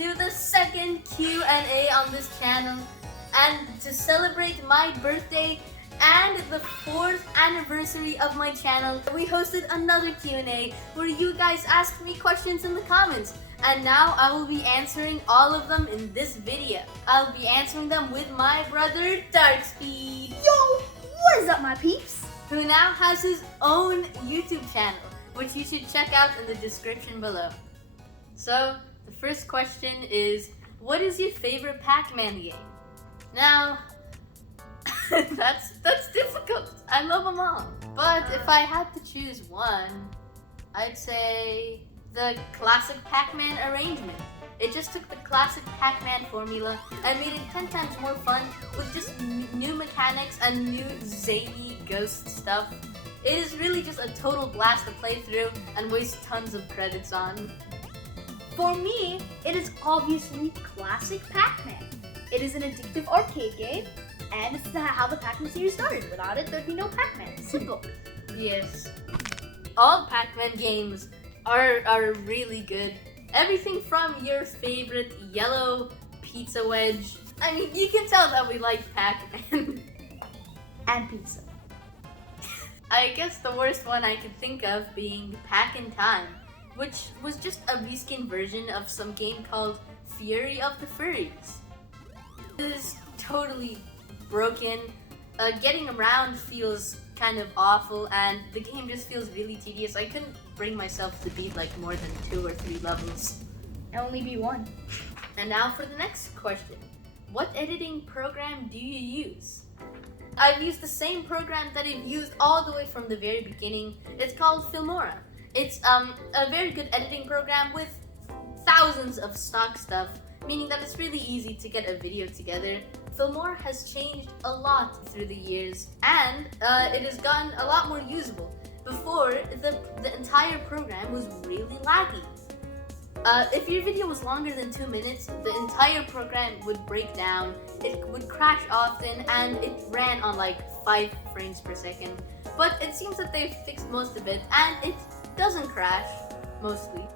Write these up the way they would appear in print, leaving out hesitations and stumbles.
to the second Q&A on this channel. And to celebrate my birthday and the 4th anniversary of my channel, we hosted another Q&A where you guys asked me questions in the comments. And now I will be answering all of them in this video. I'll be answering them with my brother, DarkSpeed. Yo, what is up, my peeps? Who now has his own YouTube channel, which you should check out in the description below. So, the first question is, what is your favorite Pac-Man game? Now, that's difficult. I love them all. But if I had to choose one, I'd say the classic Pac-Man arrangement. It just took the classic Pac-Man formula and made it 10 times more fun with just new mechanics and new zany ghost stuff. It is really just a total blast to play through and waste tons of credits on. For me, it is obviously classic Pac-Man. It is an addictive arcade game, and it's how the Pac-Man series started. Without it, there'd be no Pac-Man. Simple. Yes. All Pac-Man games are really good. Everything from your favorite yellow pizza wedge. I mean, you can tell that we like Pac-Man. And pizza. I guess the worst one I could think of being Pac-in-Time, which was just a reskin version of some game called Fury of the Furries. It is totally broken. Getting around feels kind of awful, and the game just feels really tedious. I couldn't bring myself to beat like more than 2 or 3 levels. Only be one. And now for the next question. What editing program do you use? I've used the same program that I've used all the way from the very beginning. It's called Filmora. It's a very good editing program with thousands of stock stuff, meaning that it's really easy to get a video together. Filmora has changed a lot through the years, and it has gotten a lot more usable. Before, the entire program was really laggy. If your video was longer than 2 minutes, the entire program would break down, it would crash often, and it ran on like 5 frames per second. But it seems that they've fixed most of it, and it doesn't crash, mostly.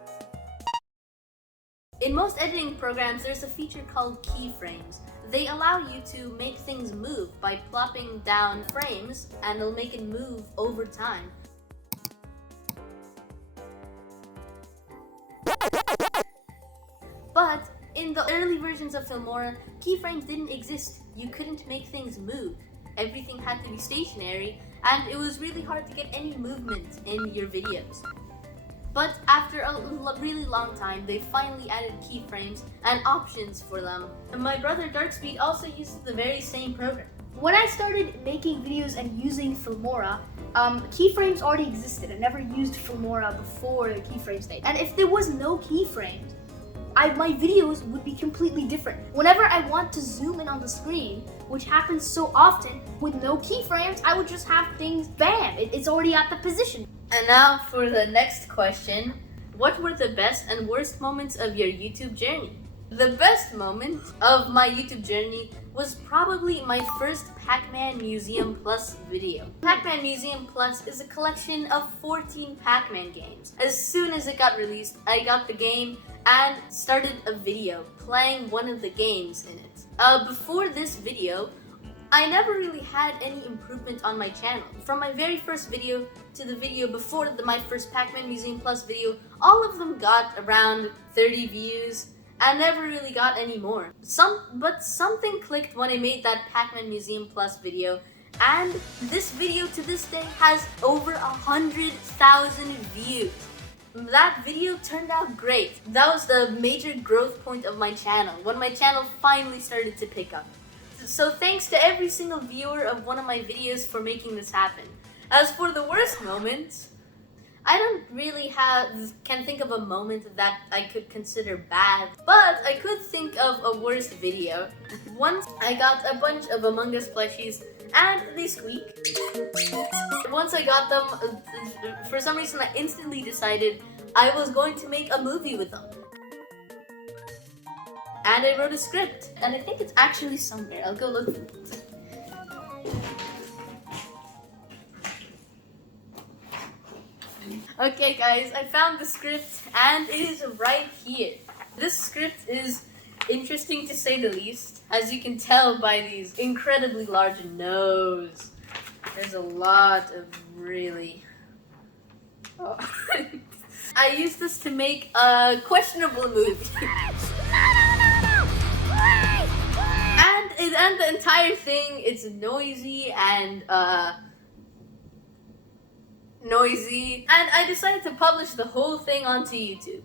In most editing programs, there's a feature called keyframes. They allow you to make things move by plopping down frames, and it'll make it move over time. But in the early versions of Filmora, keyframes didn't exist. You couldn't make things move. Everything had to be stationary, and it was really hard to get any movement in your videos. But after a really long time, they finally added keyframes and options for them. And my brother DarkSpeed also uses the very same program. When I started making videos and using Filmora, keyframes already existed. I never used Filmora before the keyframes stage. And if there was no keyframes, my videos would be completely different. Whenever I want to zoom in on the screen, which happens so often, with no keyframes, I would just have things, bam, it's already at the position. And now for the next question. What were the best and worst moments of your YouTube journey? The best moment of my YouTube journey was probably my first Pac-Man Museum Plus video. Pac-Man Museum Plus is a collection of 14 Pac-Man games. As soon as it got released, I got the game and started a video playing one of the games in it. Before this video, I never really had any improvement on my channel. From my very first video to the video before my first Pac-Man Museum Plus video, all of them got around 30 views. I never really got any more. But something clicked when I made that Pac-Man Museum Plus video, and this video to this day has over 100,000 views. That video turned out great. That was the major growth point of my channel, when my channel finally started to pick up. So thanks to every single viewer of one of my videos for making this happen. As for the worst moments, I don't really can think of a moment that I could consider bad, but I could think of a worst video. Once I got a bunch of Among Us plushies and they squeak. Once I got them, for some reason I instantly decided I was going to make a movie with them. And I wrote a script, and I think it's actually somewhere. I'll go look for it. Okay guys, I found the script and it is right here. This script is interesting to say the least, as you can tell by these incredibly large no's. There's a lot of really... Oh. I used this to make a questionable movie. And the entire thing, it's noisy and and I decided to publish the whole thing onto YouTube.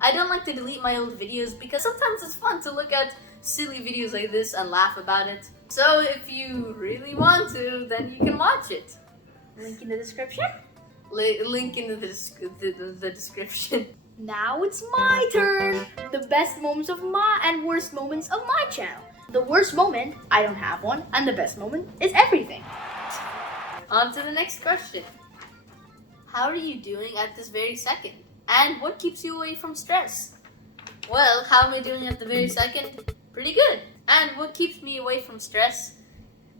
I don't like to delete my old videos because sometimes it's fun to look at silly videos like this and laugh about it. So if you really want to, then you can watch it. Link in the description. Link in the description. Now it's my turn. The best moments of my and worst moments of my channel. The worst moment, I don't have one, and the best moment is everything. On to the next question. How are you doing at this very second? And what keeps you away from stress? Well, how am I doing at the very second? Pretty good. And what keeps me away from stress?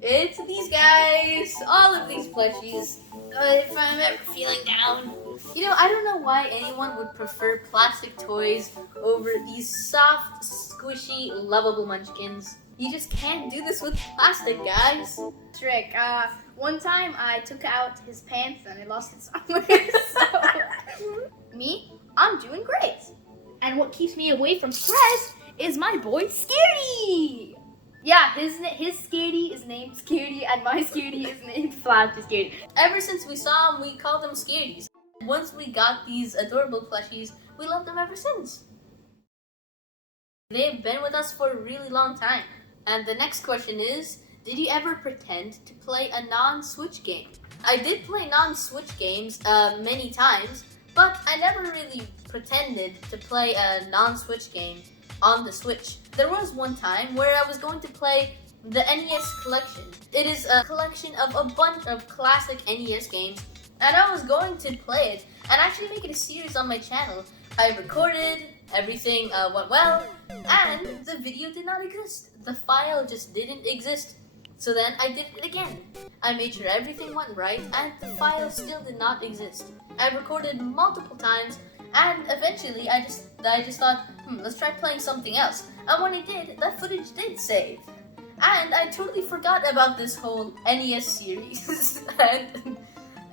It's these guys, all of these plushies. If I'm ever feeling down. You know, I don't know why anyone would prefer plastic toys over these soft, squishy, lovable munchkins. You just can't do this with plastic, guys. Trick. One time I took out his pants and I lost it somewhere. So, me, I'm doing great. And what keeps me away from stress is my boy Scaredy. Yeah, his Scaredy is named Scaredy and my Scaredy is named Flappy Scaredy. Ever since we saw him, we called them Scaredy's. Once we got these adorable plushies, we loved them ever since. They've been with us for a really long time. And the next question is, did you ever pretend to play a non-Switch game? I did play non-Switch games many times, but I never really pretended to play a non-Switch game on the Switch. There was one time where I was going to play the NES collection. It is a collection of a bunch of classic NES games, and I was going to play it and actually make it a series on my channel. I recorded, everything went well, and the video did not exist. The file just didn't exist. So then I did it again. I made sure everything went right, and the file still did not exist. I recorded multiple times, and eventually I just thought, let's try playing something else. And when I did, that footage did save. And I totally forgot about this whole NES series, and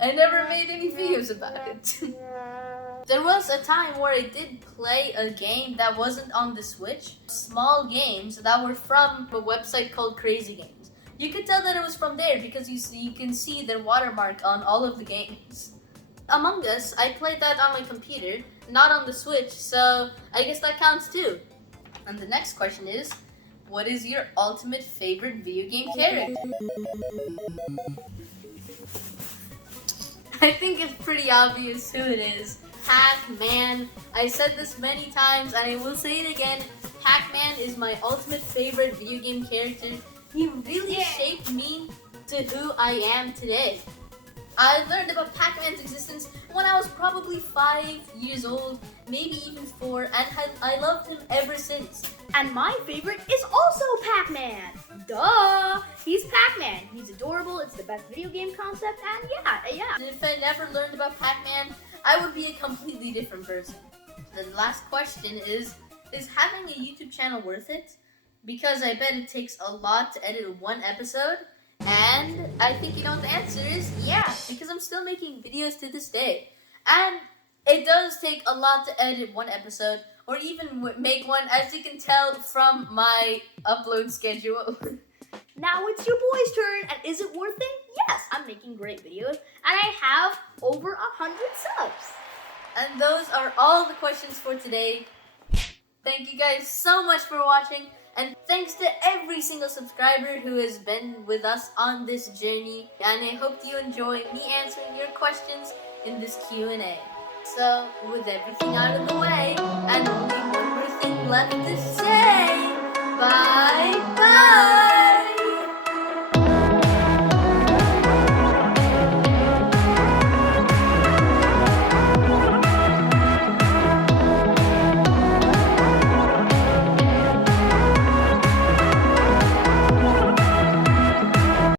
I never made any videos about it. There was a time where I did play a game that wasn't on the Switch. Small games that were from a website called Crazy Games. You could tell that it was from there because you can see their watermark on all of the games. Among Us, I played that on my computer, not on the Switch, so I guess that counts too. And the next question is, what is your ultimate favorite video game character? I think it's pretty obvious who it is. Pac-Man. I said this many times and I will say it again. Pac-Man is my ultimate favorite video game character. He really shaped me to who I am today. I learned about Pac-Man's existence when I was probably 5 years old, maybe even 4, and I loved him ever since. And my favorite is also Pac-Man. Duh! He's Pac-Man. He's adorable. It's the best video game concept, and yeah. And if I never learned about Pac-Man, I would be a completely different person. The last question is having a YouTube channel worth it? Because I bet it takes a lot to edit one episode. And I think you know what the answer is. Yeah, because I'm still making videos to this day. And it does take a lot to edit one episode, or even make one, as you can tell from my upload schedule. Now it's your boy's turn, and is it worth it? Yes, I'm making great videos, and I have over 100 subs. And those are all the questions for today. Thank you guys so much for watching. And thanks to every single subscriber who has been with us on this journey. And I hope you enjoy me answering your questions in this Q&A. So, with everything out of the way, and only one more thing left to say, bye-bye!